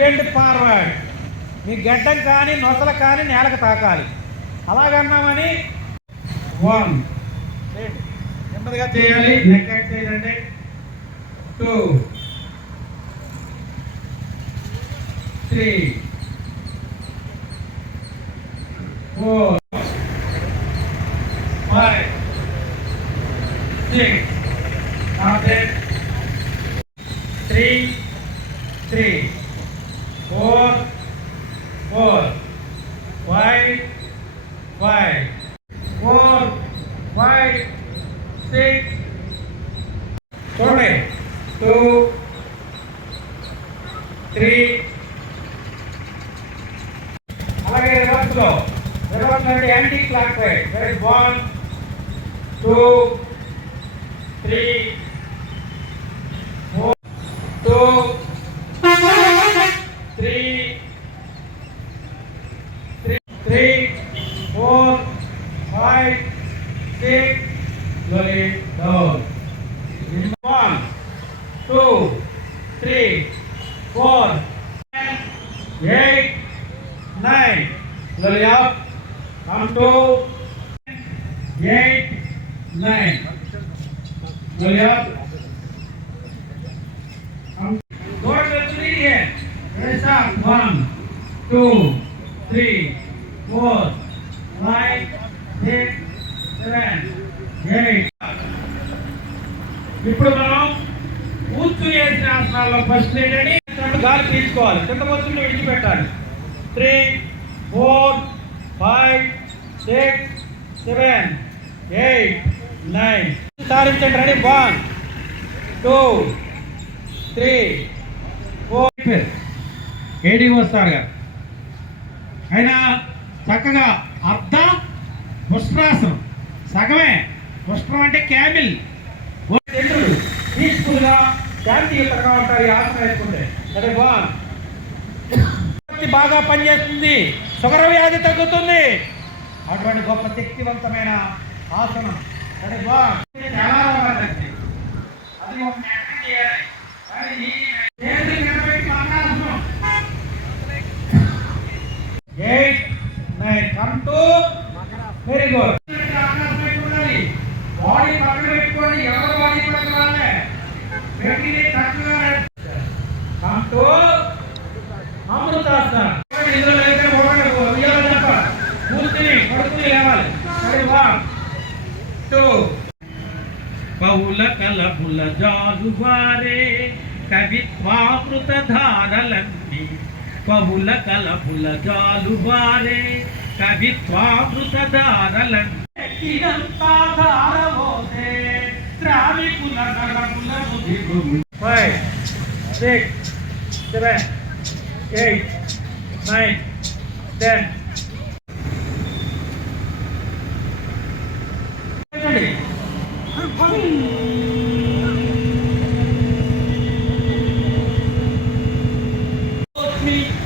Bend forward. మీ గడ్డం కానీ నొసలు కానీ నేలకు తాకాలి. అలాగన్నామని 1 నెమ్మదిగా చేయాలి. నెక్ ఎక్సర్సైజ్ అంటే 2 3 4 5 6 7 3 3 4 4 5 5 4 5 6 చూడండి 2 3 అలాగే రివర్స్ అంటే anti clock wise. 1 2 3 4 2 3 3 4 5 6 slowly down. 1 2 3 4 8 9 slowly up. Come to 8 9 slowly up. Go to 3 here. Raise up. 1 2 3 4 5 6 7 8. ఇప్పుడు మనం కూర్చుని వేసిన ఆసనాల్లో ఫస్ట్ ఏంటంటే గాలి తీసుకోవాలి. కింద కూర్చుని విడిచిపెట్టాలి. 3 4 5 6 7 8 9 సారించండి. రెడీ. 1 2 3 4 ఏడీ వస్తారు గారు అయినా చక్కగా అర్ధ ఉష్ట్రాసనం. సగమే ఉష్ట్రం అంటే క్యామిల్. పీస్ఫుల్గా శాంతియుతంగా ఉంటారు ఈ ఆసనం వేసుకుంటే. అదే బాగా పనిచేస్తుంది. షుగర్ వ్యాధి తగ్గుతుంది. అటువంటి గొప్ప శక్తివంతమైన ఆసనం. అదే చాలా అది ఒక చేయాలి. 8 9 come to very good. Body పక్కన పెట్టుకోండి. ఎవరు బాడీ పక్కన రాలే పెట్టిని చక్కగా come to అమృతాసనం. ఇందులో అయితే పూర్తిని పడుకుని లేవాలి. 1 2 బహుళ కలబుల జాలువారే కవిత్వామృత ధారలన్నీ. బహుళ కలబుల జాలువారే కవిత్వామృత ధారలన్నీ. 5 6 7 8 9 10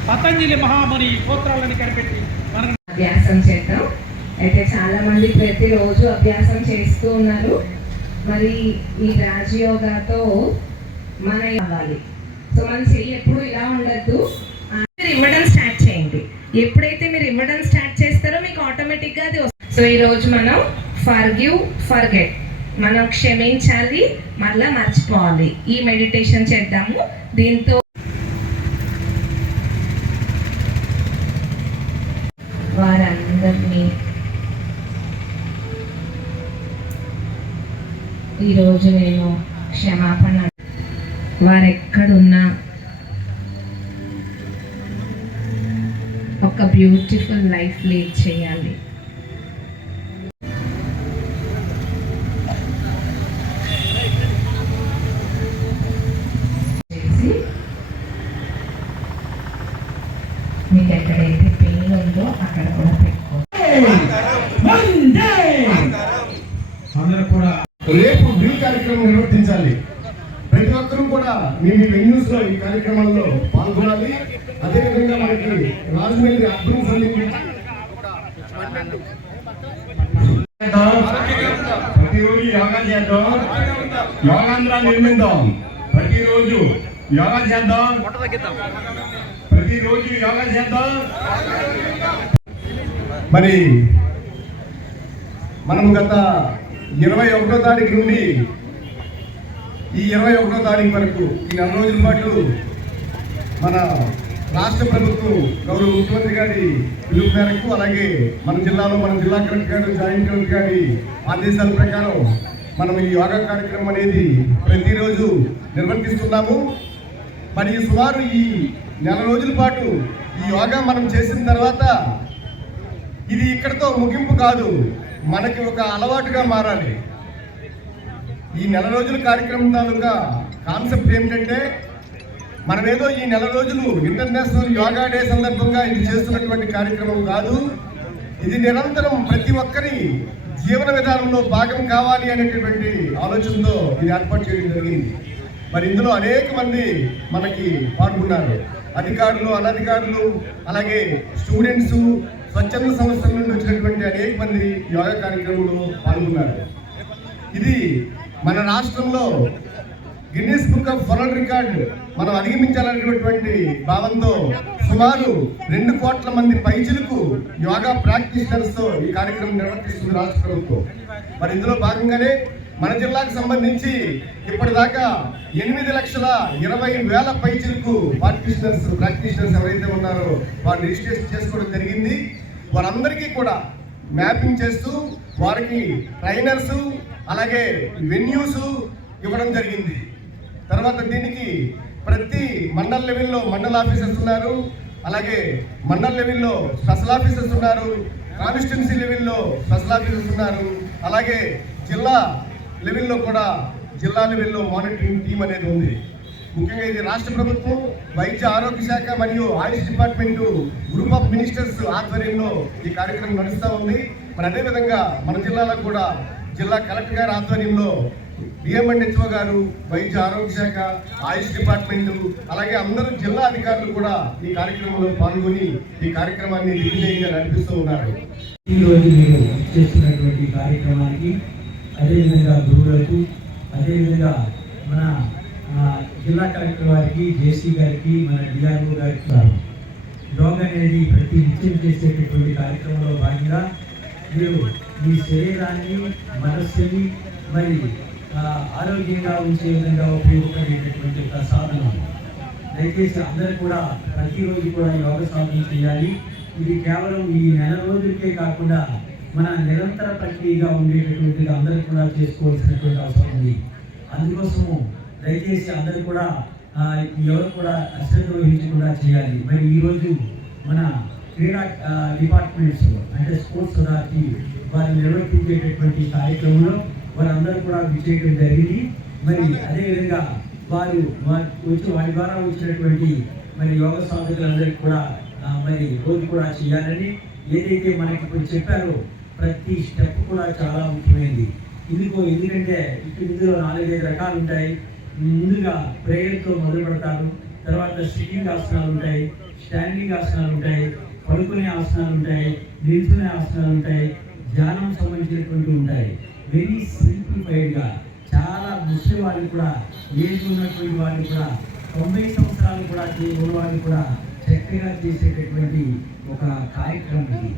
పతంజలి మహాముని సూత్రాలను కనిపెట్టి మనం అభ్యాసం చేద్దాం. అయితే చాలా మంది ప్రతిరోజు అభ్యాసం చేస్తూ ఉన్నారు. మరి ఈ రాజయోగాతో మన అవ్వాలి. సో మన చెయ్యి ఎప్పుడు ఇలా ఉండద్దు. మీరు ఇవ్వడం స్టార్ట్ చేయండి. ఎప్పుడైతే మీరు ఇవ్వడం స్టార్ట్ చేస్తారో మీకు ఆటోమేటిక్గా అది వస్తుంది. సో ఈరోజు మనం ఫర్గివ్ ఫర్గెట్, మనం క్షమించాలి మళ్ళా మర్చిపోవాలి. ఈ మెడిటేషన్ చేద్దాము. దీంతో వారందరినీ ఈరోజు నేను క్షమాపణ, వారెక్కడున్నా ఒక బ్యూటిఫుల్ లైఫ్ లీడ్ చేయాలి. మీకు ఎక్కడైతే పెయిన్ ఉందో అక్కడ కూడా రేపు డ్రిల్ కార్యక్రమం నిర్వర్తించాలి. ప్రతి ఒక్కరూ కూడా మీ వెన్యూస్ లో ఈ కార్యక్రమంలో పాల్గొనాలి. అదేవిధంగా మనకి రాజమండ్రి అద్భుతం ప్రతిరోజు యోగా చేద్దాం, యోగాంధ్రాలు నిర్మిద్దాం. ప్రతిరోజు యోగా చేద్దాం, ప్రతిరోజు యోగా చేద్దాం. మరి మనం గత 21వ తారీఖు నుండి ఈ 21వ తారీఖు వరకు ఈ 4 రోజుల పాటు మన రాష్ట్ర ప్రభుత్వం గౌరవ ముఖ్యమంత్రి గారి పిలుపు మేరకు, అలాగే మన జిల్లాలో మన జిల్లా కలెక్టర్ గారు, జాయింట్ కలెక్టర్ గారి ఆదేశాల ప్రకారం మనం ఈ యోగా కార్యక్రమం అనేది ప్రతిరోజు నిర్వర్తిస్తున్నాము. మరి సుమారు ఈ 4 రోజుల పాటు ఈ యోగా మనం చేసిన తర్వాత ఇది ఇక్కడితో ముగింపు కాదు, మనకి ఒక అలవాటుగా మారాలి. ఈ 4 రోజుల కార్యక్రమం తాలూకా కాన్సెప్ట్ ఏమిటంటే, మనమేదో ఈ 4 రోజులు ఇంటర్నేషనల్ యోగా డే సందర్భంగా ఇది చేస్తున్నటువంటి కార్యక్రమం కాదు. ఇది నిరంతరం ప్రతి ఒక్కరి జీవన విధానంలో భాగం కావాలి అనేటటువంటి ఆలోచనతో ఇది ఏర్పాటు చేయడం జరిగింది. మరి ఇందులో అనేక మంది మనకి పాల్గొన్నారు. అధికారులు, అనధికారులు, అలాగే స్టూడెంట్స్, స్వచ్ఛంద సంస్థల నుండి వచ్చినటువంటి అనేక మంది యోగా కార్యక్రమంలో పాల్గొన్నారు. ఇది మన రాష్ట్రంలో Guinness book of world record మనం అధిగమించాలనేటువంటి భావంతో సుమారు 2 కోట్ల మంది పైచిలకు యోగా ప్రాక్టీషనర్స్ తో ఈ కార్యక్రమం నిర్వర్తిస్తుంది రాష్ట్ర ప్రభుత్వం. మరి ఇందులో భాగంగానే మన జిల్లాకు సంబంధించి ఇప్పటిదాకా 8,20,000 పైచిలకు ప్రాక్టీషనర్స్ ఎవరైతే ఉన్నారో వారు రిజిస్ట్రేషన్ చేసుకోవడం జరిగింది. వారందరికీ కూడా మ్యాపింగ్ చేస్తూ వారికి ట్రైనర్స్, అలాగే వెన్యూస్ ఇవ్వడం జరిగింది. తర్వాత దీనికి ప్రతి మండల్ లెవెల్లో మండల్ ఆఫీసర్స్ ఉన్నారు, అలాగే మండల్ లెవెల్లో స్పెషల్ ఆఫీసర్స్ ఉన్నారు, కాన్స్టిట్యున్సీ లెవెల్లో స్పెషల్ ఆఫీసర్స్ ఉన్నారు, అలాగే జిల్లా లెవెల్లో కూడా జిల్లా లెవెల్లో మానిటరింగ్ టీం అనేది ఉంది. ముఖ్యంగా ఇది రాష్ట్ర ప్రభుత్వం, వైద్య ఆరోగ్య శాఖ మరియు ఆయుష్ డిపార్ట్మెంటు గ్రూప్ ఆఫ్ మినిస్టర్స్ ఆధ్వర్యంలో ఈ కార్యక్రమం నడుస్తూ ఉంది. మరి అదేవిధంగా మన జిల్లాలో కూడా జిల్లా కలెక్టర్ గారి ఆధ్వర్యంలో డిఎంఎండ్హెచ్ఓ గారు, వైద్య ఆరోగ్య శాఖ, ఆయుష్ డిపార్ట్మెంటు, అలాగే అందరూ జిల్లా అధికారులు కూడా ఈ కార్యక్రమంలో పాల్గొని ఈ కార్యక్రమాన్ని దిగ్విజయంగా నడిపిస్తూ ఉన్నారు. ఈరోజు మీరు చేస్తున్నటువంటి కార్యక్రమానికి, అదేవిధంగా గురువులకు, అదేవిధంగా మన జిల్లా కలెక్టర్ వారికి, జేసీ గారికి, మన డిఆర్ఓ గారికి యోగా అనేది ప్రతి నిత్యం చేసేటటువంటి కార్యక్రమంలో భాగంగా మీరు మీ శరీరాన్ని, మనస్సుని మరి ఆరోగ్యంగా ఉంచే విధంగా ఉపయోగపడేటటువంటి ఒక సాధన. దయచేసి అందరూ కూడా ప్రతిరోజు కూడా యోగ సాధన చేయాలి. ఇది కేవలం ఈ 4 రోజులకే కాకుండా మన నిరంతర ప్రక్రియగా ఉండేటటువంటిది అందరూ కూడా చేసుకోవాల్సినటువంటి అవసరం ఉంది. అందుకోసము దయచేసి అందరూ కూడా ఎవరు కూడా అశ్రద్ధ వహించకుండా చేయాలి. మరి ఈరోజు మన క్రీడా డిపార్ట్మెంట్స్ అంటే స్పోర్ట్స్ అథారిటీ వారు నిర్వర్తించేటటువంటి కార్యక్రమంలో వారందరూ కూడా విజయడం జరిగింది. మరి అదేవిధంగా వారి ద్వారా వచ్చినటువంటి మరి యోగ సాధకులందరికీ కూడా మరి రోజు కూడా చేయాలని ఏదైతే మనకి ఇప్పుడు చెప్పారో ప్రతి స్టెప్ కూడా చాలా ముఖ్యమైనది. ఎందుకంటే ఇందులో 4-5 రకాలు ఉంటాయి. ముందుగా ప్రేయర్తో మొదలు పెడతారు, తర్వాత సిట్టింగ్ ఆసనాలు ఉంటాయి, స్టాండింగ్ ఆసనాలు ఉంటాయి, పడుకునే ఆసనాలు ఉంటాయి, నిల్చునే ఆసనాలు ఉంటాయి, ధ్యానం సంబంధించినటువంటి ఉంటాయి. వెరీ సింప్లిఫైడ్గా చాలా ముస్లిం వాళ్ళు కూడా, ఏజ్ ఉన్నటువంటి వాళ్ళు కూడా, 90 సంవత్సరాలు కూడా ఉన్న వాళ్ళు కూడా చక్కగా చేసేటటువంటి ఒక కార్యక్రమం ఇది.